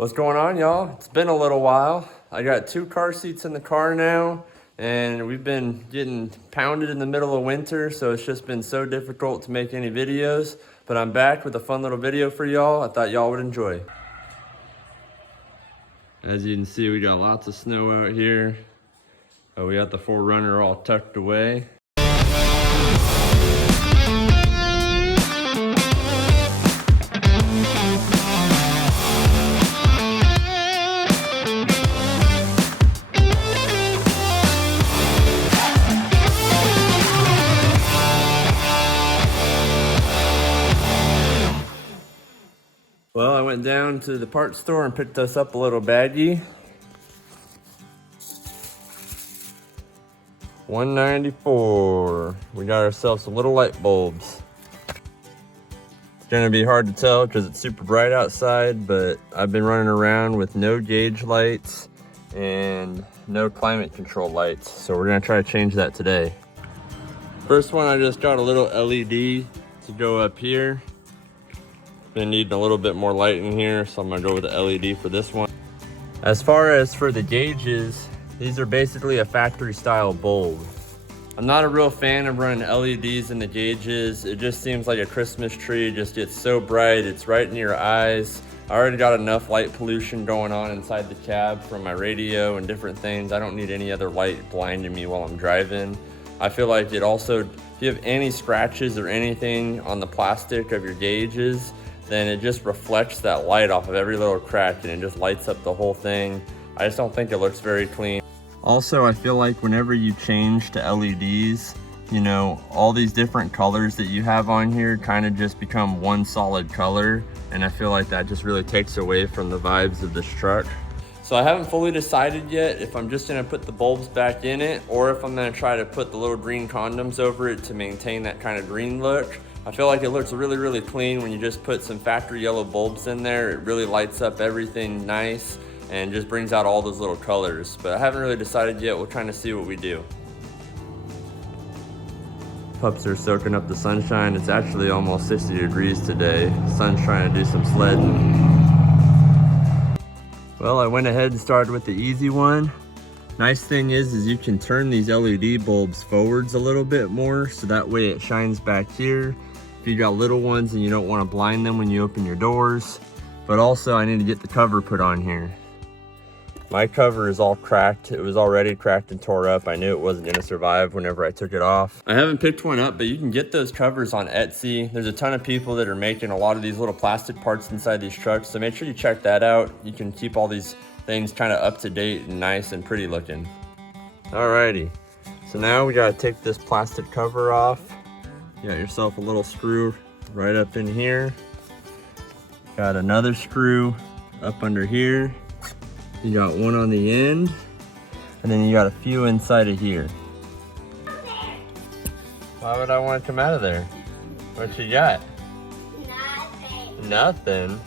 What's going on, y'all? It's been a little while. I got 2 car seats in the car now, and we've been getting pounded in the middle of winter, so it's just been so difficult to make any videos. But I'm back with a fun little video for y'all I thought y'all would enjoy. As you can see, we got lots of snow out here. We got the 4runner all tucked away. Well, I went down to the parts store and picked us up a little baggie. $194. We got ourselves some little light bulbs. It's gonna be hard to tell because it's super bright outside, but I've been running around with no gauge lights and no climate control lights, so we're gonna try to change that today. First one, I just got a little LED to go up here. Been needing a little bit more light in here, so I'm gonna go with the LED for this one. As far as for the gauges, these are basically a factory style bulb. I'm not a real fan of running LEDs in the gauges. It just seems like a Christmas tree. It just gets so bright, it's right in your eyes. I already got enough light pollution going on inside the cab from my radio and different things. I don't need any other light blinding me while I'm driving. I feel like it also, if you have any scratches or anything on the plastic of your gauges, then it just reflects that light off of every little crack and it just lights up the whole thing. I just don't think it looks very clean. Also, I feel like whenever you change to LEDs, you know, all these different colors that you have on here kind of just become one solid color, and I feel like that just really takes away from the vibes of this truck. So I haven't fully decided yet if I'm just gonna put the bulbs back in it or if I'm gonna try to put the little green condoms over it to maintain that kind of green look. I feel like it looks really, really clean when you just put some factory yellow bulbs in there. It really lights up everything nice and just brings out all those little colors. But I haven't really decided yet. We'll kind of see what we do. Pups are soaking up the sunshine. It's actually almost 60 degrees today. The sun's trying to do some sledding. Well, I went ahead and started with the easy one. Nice thing is you can turn these LED bulbs forwards a little bit more, so that way it shines back here. If you got little ones and you don't want to blind them when you open your doors. But also I need to get the cover put on here. My cover is all cracked. It was already cracked and tore up. I knew it wasn't gonna survive whenever I took it off. I haven't picked one up, but you can get those covers on Etsy. There's a ton of people that are making a lot of these little plastic parts inside these trucks, so make sure you check that out. You can keep all these things kind of up to date and nice and pretty looking. Alrighty, so now we gotta take this plastic cover off. You got yourself a little screw right up in here. Got another screw up under here. You got one on the end, and then you got a few inside of here. Why would I want to come out of there? What you got? Nothing. Nothing?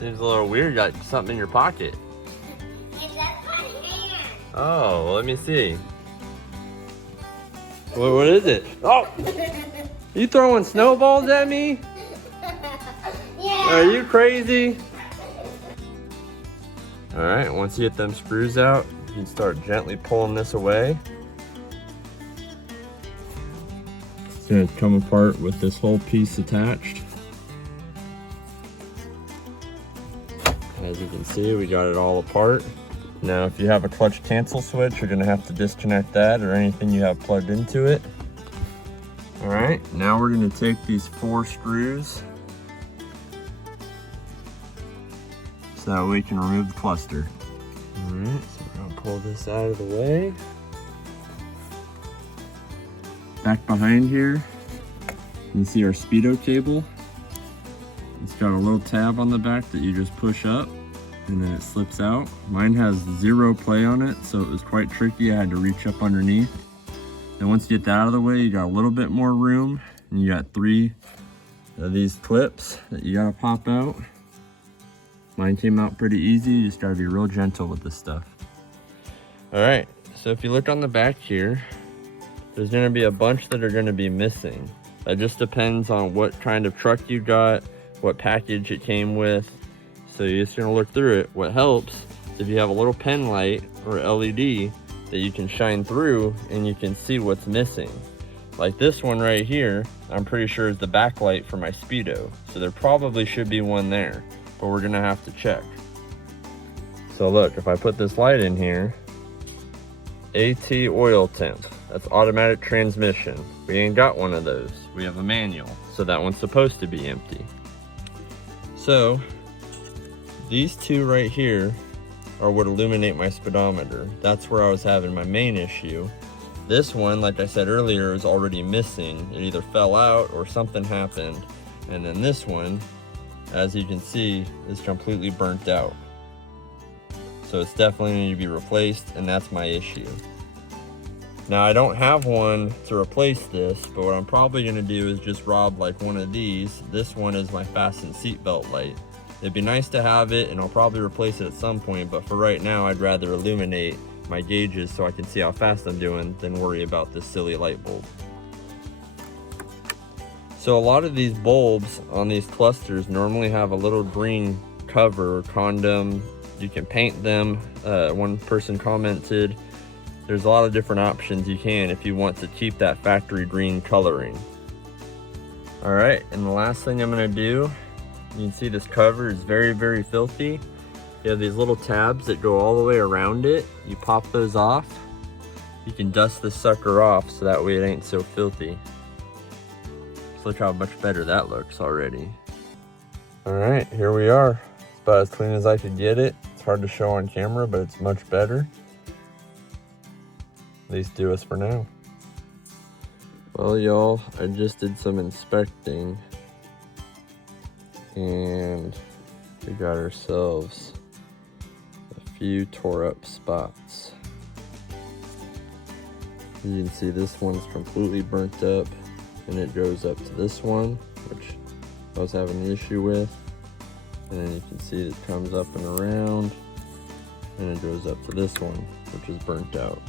Seems a little weird. You got something in your pocket. That's my hand. Oh, well, let me see. What is it? Oh! You throwing snowballs at me? Yeah. Are you crazy? All right, once you get them screws out, you can start gently pulling this away. It's gonna come apart with this whole piece attached. As you can see, we got it all apart. Now, if you have a clutch cancel switch, you're gonna have to disconnect that or anything you have plugged into it. All right, now we're gonna take these 4 screws so that we can remove the cluster. All right, so we're gonna pull this out of the way. Back behind here, you can see our speedo cable. It's got a little tab on the back that you just push up and then it slips out. Mine has 0 play on it, so it was quite tricky. I had to reach up underneath. Then once you get that out of the way, you got a little bit more room, and you got 3 of these clips that you gotta pop out. Mine came out pretty easy. You just gotta be real gentle with this stuff. All right, so if you look on the back here, there's gonna be a bunch that are gonna be missing. That just depends on what kind of truck you got, what package it came with. So you're just gonna look through it. What helps is if you have a little pen light or LED that you can shine through and you can see what's missing. Like this one right here, I'm pretty sure is the backlight for my Speedo. So there probably should be one there, but we're gonna have to check. So look, if I put this light in here, AT oil temp, that's automatic transmission. We ain't got one of those. We have a manual, so that one's supposed to be empty. So these two right here are what illuminate my speedometer. That's where I was having my main issue. This one, like I said earlier, is already missing. It either fell out or something happened. And then this one, as you can see, is completely burnt out. So it's definitely need to be replaced, and that's my issue. Now I don't have one to replace this, but what I'm probably gonna do is just rob like one of these. This one is my fasten seatbelt light. It'd be nice to have it, and I'll probably replace it at some point, but for right now, I'd rather illuminate my gauges so I can see how fast I'm doing than worry about this silly light bulb. So a lot of these bulbs on these clusters normally have a little green cover or condom. You can paint them. One person commented, there's a lot of different options you can if you want to keep that factory green coloring. All right, and the last thing I'm gonna do, you can see this cover is very, very filthy. You have these little tabs that go all the way around it. You pop those off. You can dust this sucker off so that way it ain't so filthy. Just look how much better that looks already. All right, here we are. It's about as clean as I could get it. It's hard to show on camera, but it's much better. At least do us for now. Well, y'all, I just did some inspecting and we got ourselves a few tore up spots. You can see this one's completely burnt up and it goes up to this one, which I was having an issue with. And then you can see it comes up and around and it goes up to this one, which is burnt out.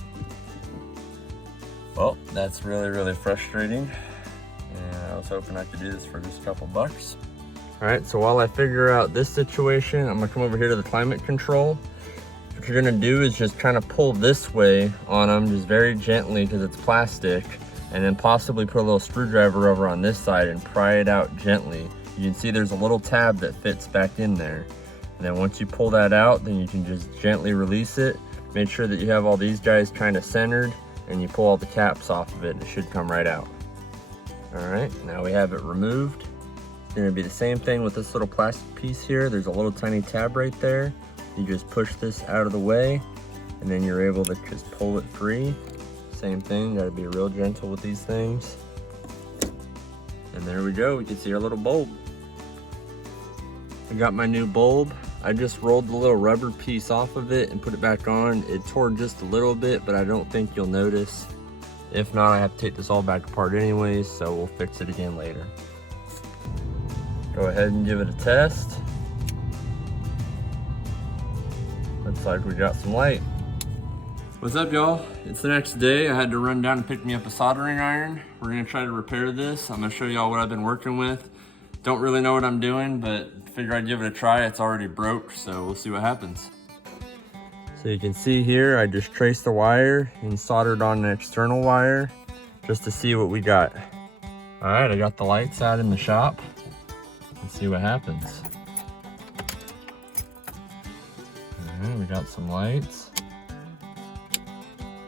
Well, that's really, really frustrating. And I was hoping I could do this for just a couple bucks. All right, so while I figure out this situation, I'm gonna come over here to the climate control. What you're gonna do is just kind of pull this way on them, just very gently because it's plastic, and then possibly put a little screwdriver over on this side and pry it out gently. You can see there's a little tab that fits back in there. And then once you pull that out, then you can just gently release it. Make sure that you have all these guys kind of centered, and you pull all the caps off of it, and it should come right out. All right, now we have it removed. It's gonna be the same thing with this little plastic piece here. There's a little tiny tab right there. You just push this out of the way, and then you're able to just pull it free. Same thing, gotta be real gentle with these things. And there we go, we can see our little bulb. I got my new bulb. I just rolled the little rubber piece off of it and put it back on. It tore just a little bit, but I don't think you'll notice. If not, I have to take this all back apart anyways, so we'll fix it again later. Go ahead and give it a test. Looks like we got some light. What's up, y'all? It's the next day. I had to run down and pick me up a soldering iron. We're gonna try to repair this. I'm gonna show y'all what I've been working with. Don't really know what I'm doing, but figure I'd give it a try. It's already broke, so we'll see what happens. So you can see here, I just traced the wire and soldered on an external wire just to see what we got. All right, I got the lights out in the shop. Let's see what happens. All right, we got some lights.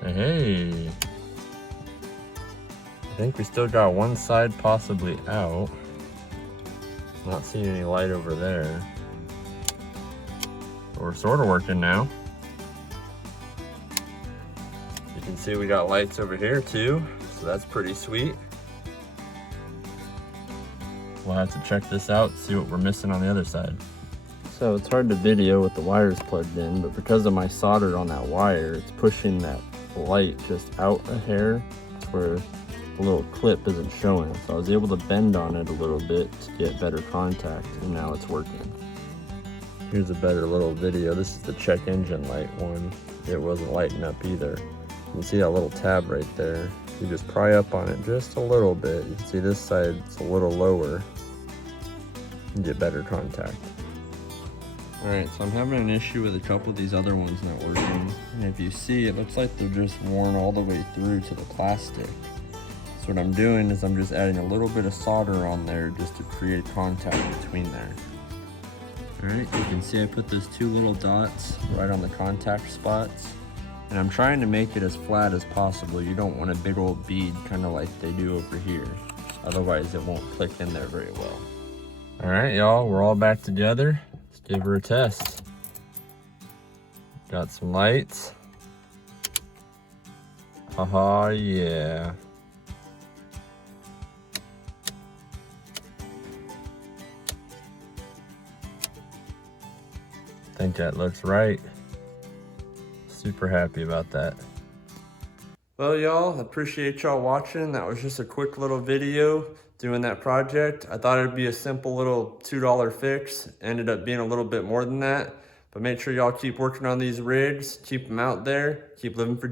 Hey. I think we still got one side possibly out. Not seeing any light over there. But we're sort of working now. You can see we got lights over here too, so that's pretty sweet. We'll have to check this out, see what we're missing on the other side. So it's hard to video with the wires plugged in, but because of my solder on that wire, it's pushing that light just out a hair where the little clip isn't showing. So I was able to bend on it a little bit to get better contact, and now it's working. Here's a better little video. This is the check engine light one. It wasn't lighting up either. You can see that little tab right there. You just pry up on it just a little bit. You can see this side's a little lower and get better contact. Alright, so I'm having an issue with a couple of these other ones not working. And if you see, it looks like they're just worn all the way through to the plastic. So what I'm doing is I'm just adding a little bit of solder on there just to create contact between there. Alright, you can see I put those two little dots right on the contact spots. And I'm trying to make it as flat as possible. You don't want a big old bead kind of like they do over here. Otherwise it won't click in there very well. Alright y'all, we're all back together. Let's give her a test. Got some lights. Haha, yeah. I think that looks right. Super happy about that. Well, y'all, appreciate y'all watching. That was just a quick little video doing that project. I thought it'd be a simple little $2 fix. Ended up being a little bit more than that. But make sure y'all keep working on these rigs, keep them out there, keep living for